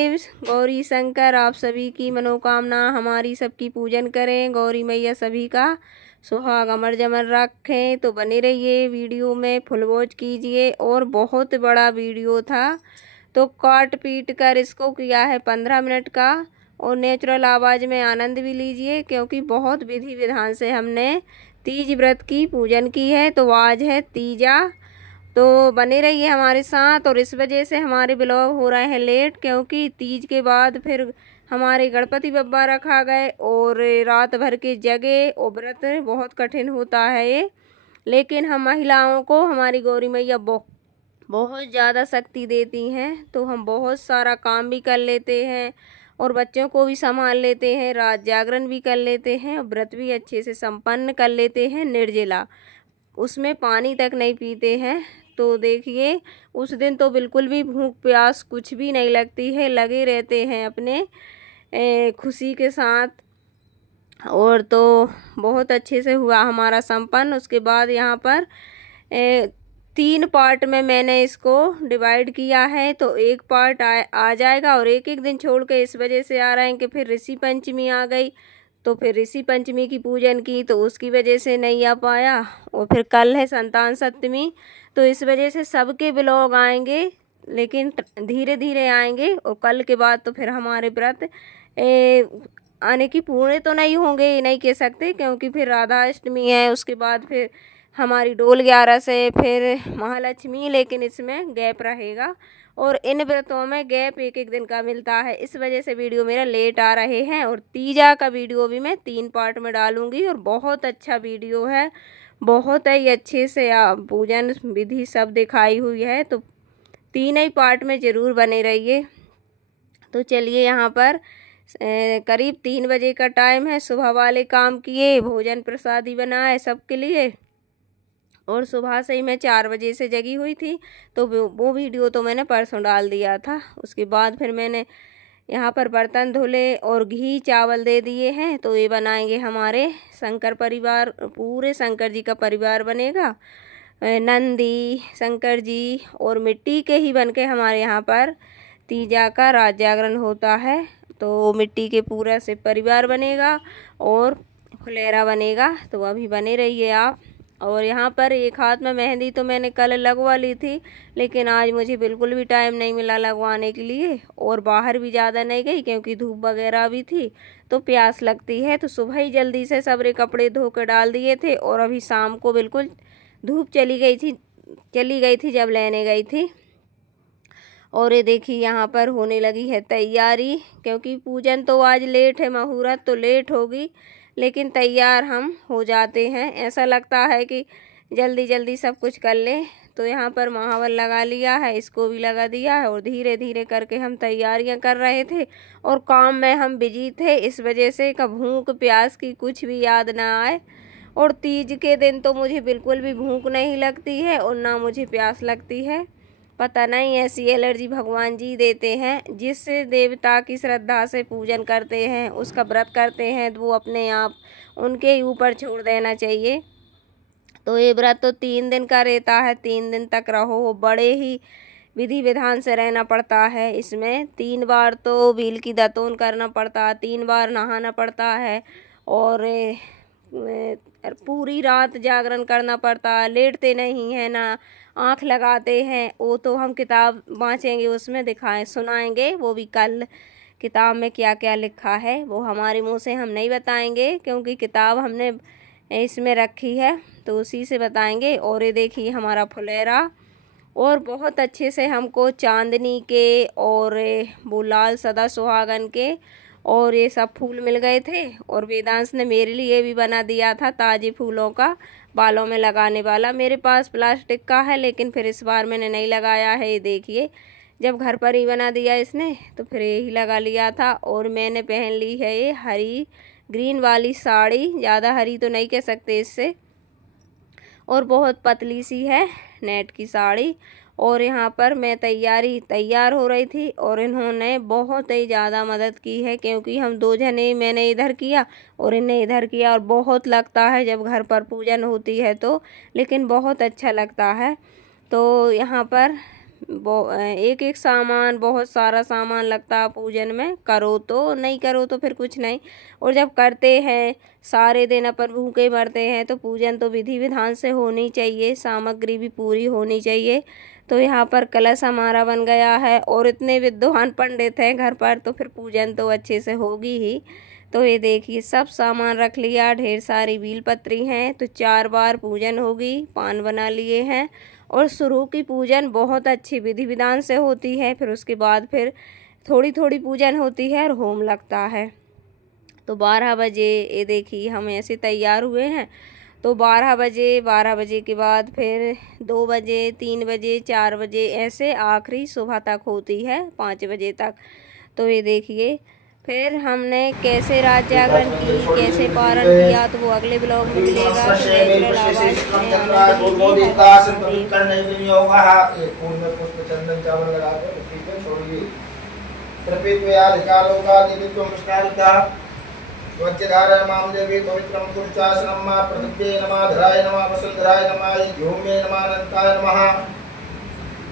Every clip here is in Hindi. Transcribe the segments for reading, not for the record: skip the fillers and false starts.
महादेव, गौरी शंकर आप सभी की मनोकामना हमारी सबकी पूजन करें। गौरी मैया सभी का सुहाग अमर जमर रखें। तो बने रहिए वीडियो में, फुल वॉच कीजिए। और बहुत बड़ा वीडियो था तो काट पीट कर इसको किया है 15 मिनट का, और नेचुरल आवाज़ में आनंद भी लीजिए, क्योंकि बहुत विधि विधान से हमने तीज व्रत की पूजन की है। तो आज है तीजा, तो बने रहिए हमारे साथ। और इस वजह से हमारे ब्लॉग हो रहे हैं लेट, क्योंकि तीज के बाद फिर हमारे गणपति बप्पा रखा गए और रात भर के जगे, और व्रत बहुत कठिन होता है ये। लेकिन हम महिलाओं को हमारी गौरी मैया बहुत ज़्यादा शक्ति देती हैं, तो हम बहुत सारा काम भी कर लेते हैं और बच्चों को भी संभाल लेते हैं, रात जागरण भी कर लेते हैं और व्रत भी अच्छे से संपन्न कर लेते हैं निर्जला, उसमें पानी तक नहीं पीते हैं। तो देखिए उस दिन तो बिल्कुल भी भूख प्यास कुछ भी नहीं लगती है, लगे रहते हैं अपने खुशी के साथ। और तो बहुत अच्छे से हुआ हमारा संपन्न। उसके बाद यहाँ पर 3 पार्ट में मैंने इसको डिवाइड किया है, तो एक पार्ट आ जाएगा और एक एक दिन छोड़ के इस वजह से आ रहे हैं कि फिर ऋषि पंचमी आ गई, तो फिर ऋषि पंचमी की पूजन की तो उसकी वजह से नहीं आ पाया। और फिर कल है संतान सप्तमी, तो इस वजह से सबके ब्लॉग आएंगे, लेकिन धीरे धीरे आएंगे। और कल के बाद तो फिर हमारे व्रत आने की पूरे तो नहीं होंगे, ये नहीं कह सकते, क्योंकि फिर राधा अष्टमी है, उसके बाद फिर हमारी डोल 11 से फिर महालक्ष्मी, लेकिन इसमें गैप रहेगा। और इन व्रतों में गैप एक एक दिन का मिलता है, इस वजह से वीडियो मेरा लेट आ रहे हैं। और तीजा का वीडियो भी मैं 3 पार्ट में डालूंगी, और बहुत अच्छा वीडियो है, बहुत ही अच्छे से पूजन विधि सब दिखाई हुई है, तो 3 ही पार्ट में ज़रूर बने रहिए। तो चलिए यहाँ पर करीब 3 बजे का टाइम है, सुबह वाले काम किए, भोजन प्रसादी बनाए सबके लिए, और सुबह से ही मैं 4 बजे से जगी हुई थी, तो वो वीडियो तो मैंने परसों डाल दिया था। उसके बाद फिर मैंने यहाँ पर बर्तन धुले और घी चावल दे दिए हैं, तो ये बनाएंगे हमारे शंकर परिवार, पूरे शंकर जी का परिवार बनेगा, नंदी शंकर जी और मिट्टी के ही बनके हमारे यहाँ पर तीजा का रात जागरण होता है। तो मिट्टी के पूरा से परिवार बनेगा और फुलेरा बनेगा, तो अभी बने रहिए आप। और यहाँ पर एक हाथ में मेहंदी तो मैंने कल लगवा ली थी, लेकिन आज मुझे बिल्कुल भी टाइम नहीं मिला लगवाने के लिए, और बाहर भी ज़्यादा नहीं गई क्योंकि धूप वगैरह भी थी, तो प्यास लगती है। तो सुबह ही जल्दी से सबरे कपड़े धो कर डाल दिए थे, और अभी शाम को बिल्कुल धूप चली गई थी जब लेने गई थी। और ये देखिए यहाँ पर होने लगी है तैयारी, क्योंकि पूजन तो आज लेट है, मुहूर्त तो लेट होगी, लेकिन तैयार हम हो जाते हैं। ऐसा लगता है कि जल्दी जल्दी सब कुछ कर लें। तो यहाँ पर महावर लगा लिया है, इसको भी लगा दिया है, और धीरे धीरे करके हम तैयारियां कर रहे थे और काम में हम बिजी थे, इस वजह से कब भूख प्यास की कुछ भी याद ना आए। और तीज के दिन तो मुझे बिल्कुल भी भूख नहीं लगती है और ना मुझे प्यास लगती है, पता नहीं ऐसी एलर्जी भगवान जी देते हैं। जिस देवता की श्रद्धा से पूजन करते हैं, उसका व्रत करते हैं, तो वो अपने आप उनके ऊपर छोड़ देना चाहिए। तो ये व्रत तो 3 दिन का रहता है, 3 दिन तक रहो, बड़े ही विधि विधान से रहना पड़ता है। इसमें 3 बार तो बील की दातून करना पड़ता है, 3 बार नहाना पड़ता है, और पूरी रात जागरण करना पड़ता है, लेटते नहीं है ना आँख लगाते हैं। वो तो हम किताब बाँचेंगे, उसमें दिखाएं सुनाएंगे, वो भी कल किताब में क्या क्या लिखा है वो हमारे मुंह से हम नहीं बताएंगे, क्योंकि किताब हमने इसमें रखी है, तो उसी से बताएंगे। और ये देखिए हमारा फुलेरा, और बहुत अच्छे से हमको चांदनी के और वो लाल सदा सुहागन के और ये सब फूल मिल गए थे। और वेदांश ने मेरे लिए भी बना दिया था ताज़े फूलों का बालों में लगाने वाला, मेरे पास प्लास्टिक का है, लेकिन फिर इस बार मैंने नहीं लगाया है। ये देखिए जब घर पर ही बना दिया इसने, तो फिर यही लगा लिया था। और मैंने पहन ली है ये हरी ग्रीन वाली साड़ी, ज़्यादा हरी तो नहीं कह सकते इससे, और बहुत पतली सी है नेट की साड़ी। और यहाँ पर मैं तैयार हो रही थी, और इन्होंने बहुत ही ज़्यादा मदद की है, क्योंकि हम 2 जने, मैंने इधर किया और इन्हें इधर किया। और बहुत लगता है जब घर पर पूजन होती है तो, लेकिन बहुत अच्छा लगता है। तो यहाँ पर एक एक सामान, बहुत सारा सामान लगता है पूजन में। करो तो, नहीं करो तो फिर कुछ नहीं। और जब करते हैं सारे दिन अपन भूखे मरते हैं तो पूजन तो विधि विधान से होनी चाहिए, सामग्री भी पूरी होनी चाहिए। तो यहाँ पर कलश हमारा बन गया है और इतने विद्वान पंडित हैं घर पर तो फिर पूजन तो अच्छे से होगी ही। तो ये देखिए सब सामान रख लिया, ढेर सारी बीलपत्री हैं तो 4 बार पूजन होगी। पान बना लिए हैं और शुरू की पूजन बहुत अच्छी विधि विधान से होती है। फिर उसके बाद फिर थोड़ी थोड़ी पूजन होती है और होम लगता है। तो 12 बजे ये देखिए हम ऐसे तैयार हुए हैं। तो 12 बजे के बाद फिर 2 बजे, 3 बजे, 4 बजे ऐसे आखिरी सुबह तक होती है 5 बजे तक। तो ये देखिए फिर हमने कैसे रात जागरण की, कैसे पारण किया तो वो अगले ब्लॉग में मिलेगा।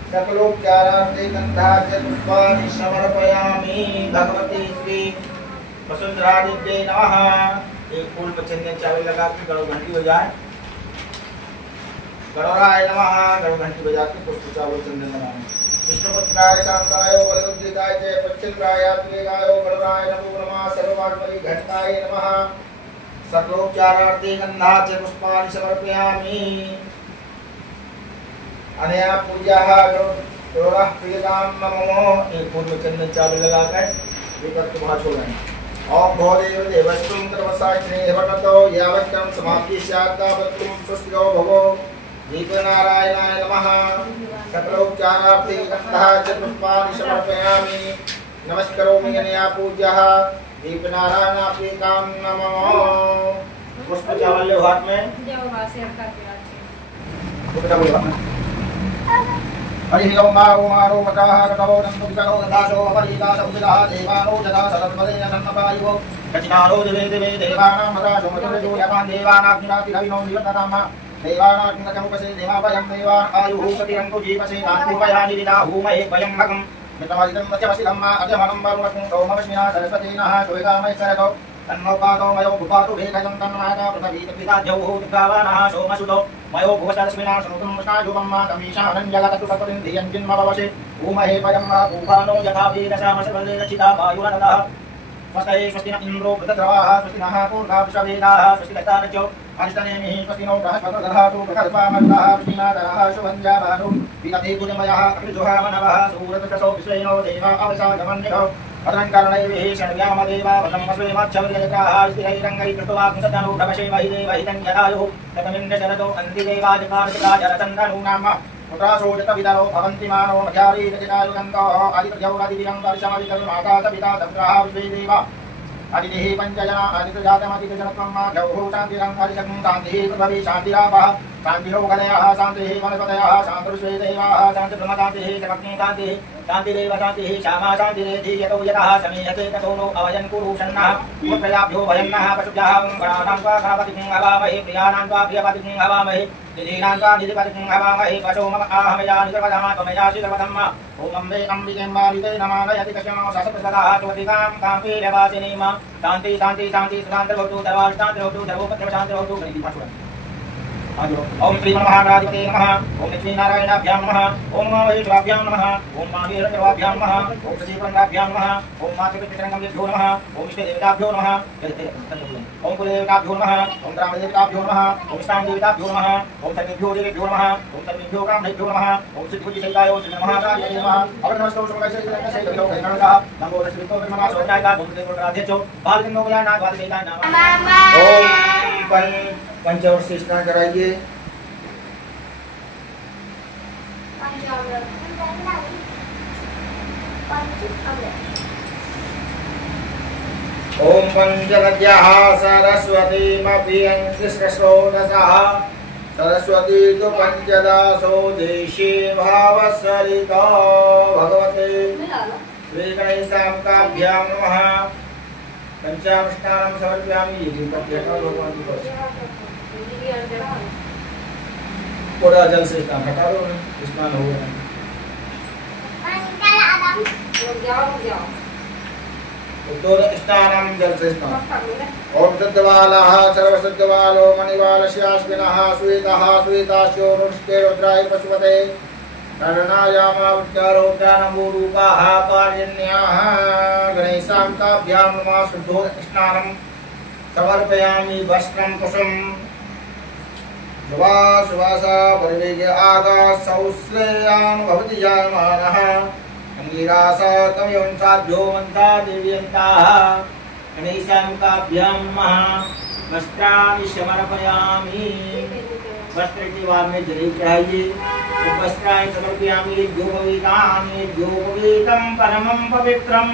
सकलोपचारार्थे गन्धार्थे पुष्पाणि समर्पयामि भगवती श्री वसुंधरा देव्यै नमः। एक फूल पर चंदन चावल लगा के गणो घंटी बजाए, गणोराय नमः, गणो घंटी बजा के पुष्प चावल चंदन लगाए। विष्णुपुत्राय शांताय बलवद्गीताय जय पच्चन्द्राय आत्मेगाय गणोराय नमो नमः। सर्ववाग्मयी घंटाय नमः। सकलोपचारार्थे गन्धार्थे पुष्पाणि समर्पयामि। अनया पूजा गणोराः प्रियतां नमो। एक फूल में चंदन चावल लगाकर विकट वहाँ छोड़ें। ओम भोदेव देवस्त्वं कर्मसाक्षिणे भटतो यावत्कं समाप्ति स्यात्तावत्तुं सुस्थिरो भवो। दीपनारायणाय नमः। सकलोपचारार्थे गन्धार्थे पुष्पाणि समर्पयामि। नमस्करोमि अनया पूज्यः दीपनारायणाय प्रियतां नमो। पुष्प चावल ले हाथ में हरि ओम मारो मताः कटो नन्दुकरो ददाशो अपरीदाशो विदाः देवानो जदा सरस्वतेन सन्नपायो कचिनारो दिवे देवानां मताशो मतिर्जो यपान् देवानाग्निनातिरविनो निवर्तताम देवानाग्निकमुपसे देवाभयं देवान् आयुः प्रतिरन्तु जीवसे नान्तुपयानि विदाहुमहे भयं भगं मित्रमदितं वचमसिदं अजमनं वरुणकं सोमवश्मिना सरस्वतीनः शोयकामैश्वरतो तन्नो पादो मयो भूपातु भेखजं तन्माता पृथ्वीतपिताद्यौः दिग्गावानः सोमसुतो मयो भुवस्तस्मिना श्रुतं स्नायुगं मातमीशानं जगतसुपतिं धियं जिन्मवशे भूमहे पयं भूभानो यथा वेदशामसपदे रचिता वायुरनदः स्वस्ते स्वस्ति न इन्द्रो वृतद्रवाः स्वस्ति नः पूर्णा विश्ववेदाः स्वस्ति लतारजो अरिष्टनेमिः स्वस्ति नो बृहस्पतिर्दधातु बृहस्पतिर्मरुतः वृष्टिनाथः शुभञ्जाभानु विदधे गुणमयः अग्निजुहामनवः सूरतसो विश्वेनो देवा अवसागमन्यः अदरङ्करणैः षड्व्यामदेवा वसंवस्वेमच्छवर्यजग्राः स्थिरैरङ्गैः कृत्वाग्निसतनूढवशे महिदेवहितं जटायुः ततमिन्द्रशरतो अन्तिदेवाजकारचन्द्रनू नाम मुद्राशोजतविदरो भवन्ति मानो मध्यारीरजटायुगन्तः आदित्यौरदिविरं वर्षमदितविमाकाशपिता सत्राः विश्वेदेवा आदिदेः पञ्चजना आदित्यजातमदित्यजनत्वं माघौः शान्तिरं आदिशक्नुं शान्तिः पृथ्वी शान्तिरापः शान्तिरोगदयः शान्तिः वनस्पतयः शान्तिर्विश्वे देवाः शान्तिर्ब्रह्मशान्तिः जगत्नि शान्तिः शान्तिरेव शान्तिः श्यामा शान्तिरेधि यतो यतः समीयते ततो नो अवयन् कुरु षण्णः मुत्रयाभ्यो भयन्नः पशुभ्यः गणानां त्वा गणपतिं हवामहे प्रियाणां त्वा प्रियपतिं हवामहे निधीनां त्वा निधिपतिं हवामहे पशो मम आहमयानि सर्वधमा त्वमयासि सर्वधम्मा ॐ अम्बे अम्बिकें वारिते नमानयति कश्यमो ससतसदाः त्वतिकां कान्तिरवासिनीं शान्ति शान्ति शान्ति सुशान्तिर्भवतु सर्वाष्टान्तिर्भवतु सर्वोपद्रवशान्तिर्भवतु गणपतिं ओम श्री महागणाधिपते नमः। ओम लक्ष्मी नारायणाभ्यां नमः। ओम महेश्वराभ्यां नमः। ओम महावीरचरवाभ्यां नमः। ओम शशिवरणाभ्यां नमः। ओम मातृपितृरङ्गभ्यो नमः। ओम इष्टदेवताभ्यो नमः। ओम कुलदेवताभ्यो नमः। ओम ग्रामदेवताभ्यो नमः। ओम स्थानदेवताभ्यो नमः। ओम सर्वेभ्यो देवेभ्यो नमः। ओम सर्वेभ्यो कामदेभ्यो नमः। ओम सिद्धिबुद्धिसहिताय श्रीमहाराजाय नमः। अवधनस्तो शुभकैश्वर्यकैश्वर्यो नमः। नमो तस्मितो ब्रह्मा सोमनाय गुरुदेवराध्यक्षो बालकिन्नो गयानाथ वादिकेताय नमः। ओम पंचवर्ष से स्नान कराइए। ओम पंचनद्याः सरस्वतीमभियन्ति स्रोतसः सरस्वती तु पंचदासो देशे भावसरिता भगवते श्रीगणेशाभ्यां नमः। पंचामृष्टानं समर्पयामि। थोड़ा जल से स्नान हटा दो, स्नान हो गया। स्नानं जल से स्नान। ओम सिद्धवालः सर्वसिद्धवालो मणिवालस्यास्मिनः श्वेतः श्वेतास्यो रुष्टे रुद्राय पशुपते कर्णायामावत्यारोग्यानमूरूपाः पार्जन्याः गणेशान्ताभ्यां नमः शुद्धो स्नानं समर्पयामि वस्त्रं कुशं सुवासा परिवेगे आगासौश्रेयान् भवति जायमानः अंगिरासा कवयंसाभ्यो मन्ता देव्यन्ताः गणेशान्ताभ्यां नमः वस्त्राणि समर्पयामि। वस्त्र के बाद में जल चाहिए तो वस्त्राणि समर्पयामि यज्ञोपवीतं परमं पवित्रं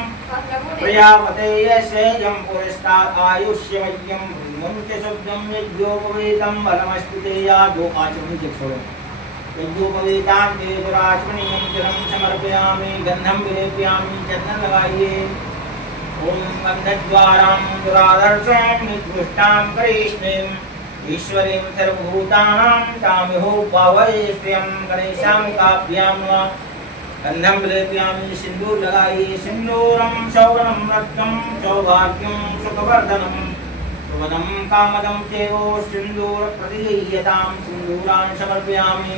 प्रजापते यस्यं पुरस्तात् आयुष्यमय्यं ब्रह्मं च शुद्धं यज्ञोपवीतं बलमस्तु ते यादो आचमन चिक्षो यज्ञोपवीतां ते दुराचमनीयं जलं समर्पयामि गन्धं विलेपयामि चन्दन लगाइए। ओम गन्धद्वारां दुरादर्शं निकृष्टां करिष्णीं ईश्वरीं सर्वभूतानां तामिहो भावये श्रियं गणेशान्ताभ्यां नमः। गन्धं विलेपयामि सिन्दूर लगाइए सिन्दूरं सौवर्णं रत्नं सौभाग्यं सुखवर्धनं सुवनं कामदं चेवो सिन्दूर प्रतियतां सिन्दूरान् समर्पयामि।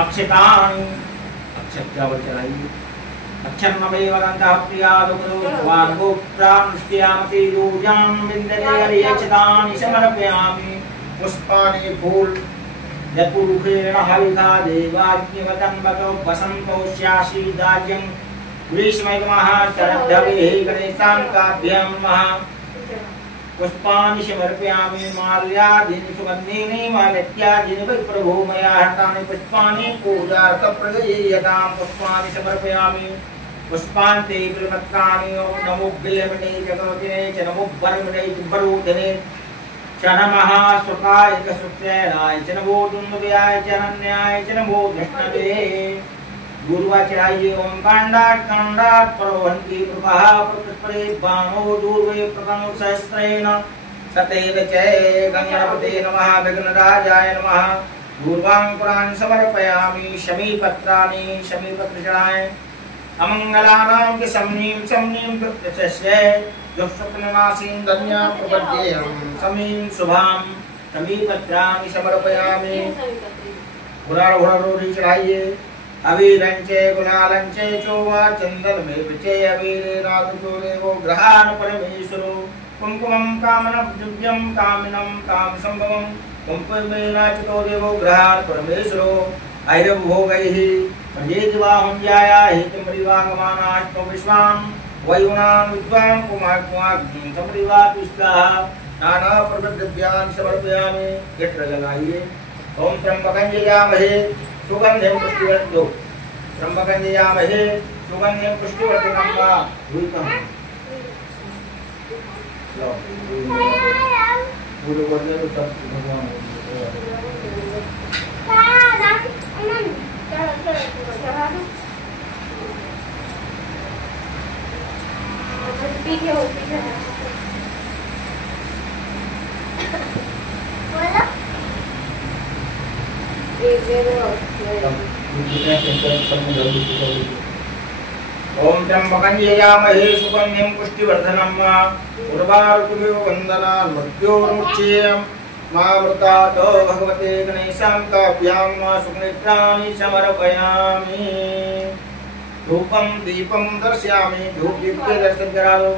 अक्षतानि अक्षत्रावल चढ़ाइए अक्षरमवे वदन्तः प्रियादुपदोत्वार्गोप्रानुष्ठ्यामति यूजां विन्दते हरियक्षतानि समर्पयामि। पुष्पाणि फूल यत्पुरुषेण हविषा देवाग्निवतन्वतो वसन्तो स्यासीदाज्यं ग्रीष्मैकमः शरद्धवेः गणेशान्ताभ्यां नमः। पुष्पाणि समर्पयामि माल्यादीनि सुगन्धीनि मालत्यादीनि वै प्रभो मया हतानि पुष्पाणि पूजार्थप्रदयेयतां पुष्पाणि समर्पयामि। पुष्पान्ते बिल्वपत्राणि नमो बिल्वने जगवतिने च नमो वर्मणे वरोधने च नमः सुखाय च सुत्रैणाय च नमो दुन्दुभ्याय च अनन्याय च नमो धृष्णवे। गुरुवा चढ़ाइए ओम कांडात प्रवहन्ति प्रभः प्रतस्परे बाणो दूर्वे प्रतनु सहस्रेण सतेन च गंगणपते नमः विघ्नराजाय नमः। पूर्वांकुरान् समर्पयामि शमीपत्राणि शमीपत्र चढ़ाएं अमंगलानां च समनीं कृत्यस्य दुःस्वप्ननाशीं धन्यां प्रपद्येऽहं समीं शुभां शमीपत्राणि समर्पयामि। गुणारोहणरोधि चढ़ाइए अवीरंचे गुणालंचे चोवा चंदन में पिचे अवीरे नागतो देवो ग्रहान परमेश्वरो कुंकुमं कामनं दिव्यं कामिनं काम संभवं कुंकुमे नाचितो देवो ग्रहान परमेश्वरो ऐरव भोगैः पंजेदिवाहं जाया हितमरिवागमानाष्टो विश्वां वयुनां विद्वां कुमाग्नि समरिवापिष्टाः नाना प्रवृद्धिभ्यान् समर्पयामि। यत्र लगाइए ओम त्र्यंबकं यजामहे सुगंधिं पुष्टिवर्धनम् त्र्यंबकं यजामहे सुगंधिं पुष्टिवर्धनम् वा भूतम् पूरे वर्णन तो सब भगवान ओम त्र्यंबकं यजामहे सुगंधिं पुष्टिवर्धनम् उर्वारुकमिव वन्दनान् मृत्योर्मुच्येयं मामृतात् भगवते गणेशान्ताभ्यां सुनेत्राणि समर्पयामि। धूपं दीपं दर्शयामि धूप दीप के दर्शन करा लो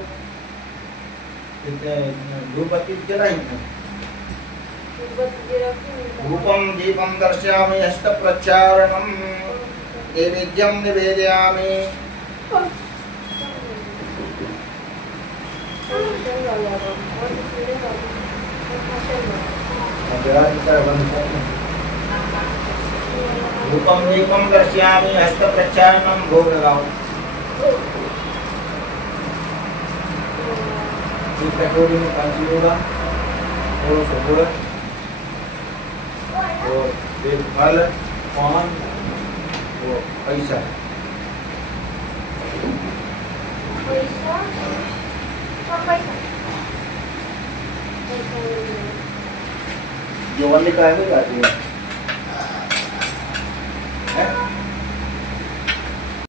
धूपति जलाएंगे धूपं दीपं दर्शयामि हस्तप्रक्षालनं नैवेद्यं निवेदयामि। धूपं दीपं दर्शयामि हस्तप्रक्षालनं भोग लगाओ। एक कटोरी में कांची होगा और सुबह और एक फल पान और पैसा जो वन्य का है वो जाती है।